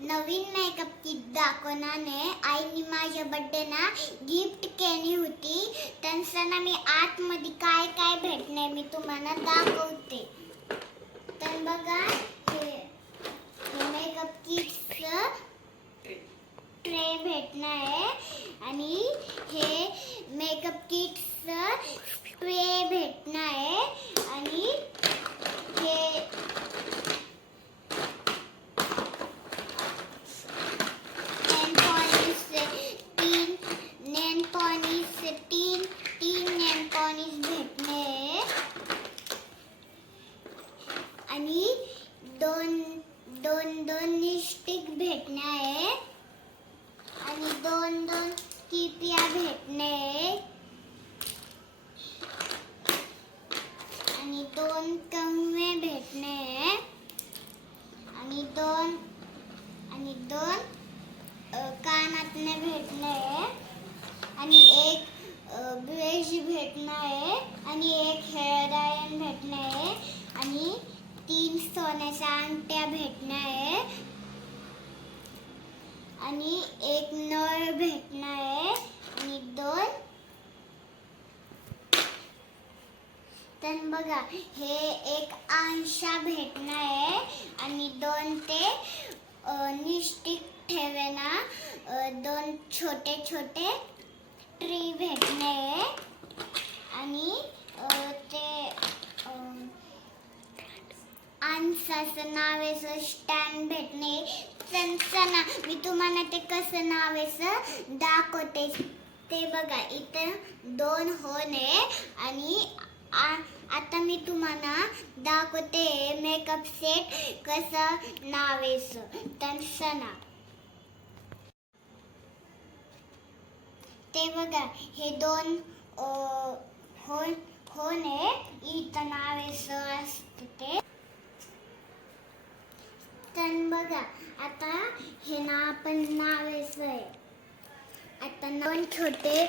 नवीन makeup kit दाखवण्याने आईने माझ्या birthday ना गिफ्ट केली होती. त्यांना मी आतमध्ये काय काय भेटणे मी तुम्हाला दाखवते. तर बघा हे मेकअप किटचं ट्रे भेटणार आहे आणि हे मेकअप किटचं स्प्रे भेटणार आहे आणि हे तीन नेल पॉलिश भेटणे आणि दोन लिपस्टिक भेटणे आहे आणि दोन किपिया भेटणे आणि दोन कंगवे भेटणे आणि दोन कानातले भेटणे आणि एक ब्रश भेटणार आहे आणि एक हेअर आयरन भेटणार आहे आणि 3 सोन्याच्या अंगठ्या भेटणार आहे आणि एक नळ भेटणार आहे आणि 2 तर बघा हे एक आरसा भेटणार आहे आणि 2 ते लिपस्टिक ठेवायला 2 छोटे छोटे ट्री भेटणे आणि ते आरसाचं नावाचं स्टँड भेटणे. त्यांचं ना मी तुम्हाला ते कसं नावाचं दाखवते. ते बघा इथं 2 होल आहे आणि आता मी तुम्हाला दाखवते मेकअप सेट कसं नावाचं. त्यांचं ना ते बघा हे 2 होल आहे इथं नावाचं असतं ते. तर बघा आता हे ना आपण नावाचं आहे. आता 2 छोटे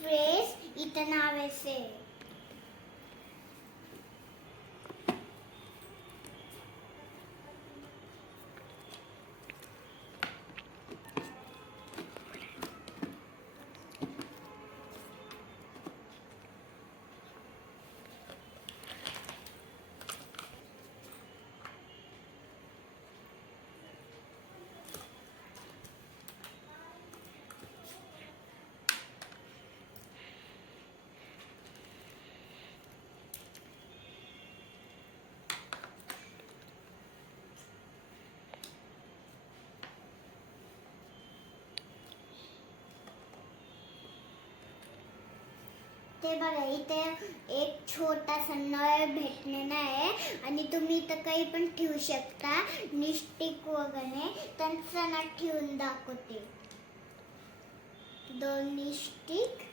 प्रेस इथं नावाचं आहे. ते बघा इथे एक छोटासा नळ भेटलेला आहे आणि तुम्ही इथं काही पण ठेवू शकता लिपस्टिक वगैरे. त्यांचं ना ठेवून दाखवते. 2 लिपस्टिक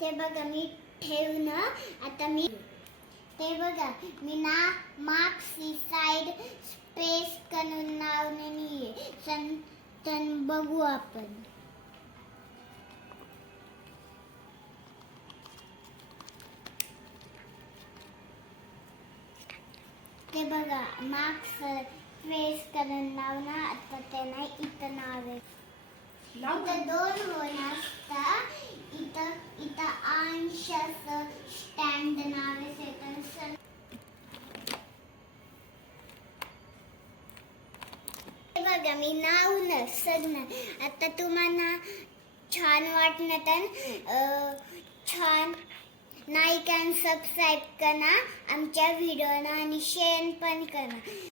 ते बघा मी ठेवणं आता मी ते बघा मी ना मागची साइड स्पेस करून लावलेली आहे. तर बघू आपण. ते बघा मार्क्स स्पेस करून लावणं. आता त्यांना इथं नाव आहे. इथं 2 होल असतात. इथं आरशाचं स्टँड नावाचं बघा मी नाव सगळं. आता तुम्हाला छान वाटलं तर छान लाईक आणि सबस्क्राईब करा आमच्या व्हिडिओला आणि शेअर पण करा.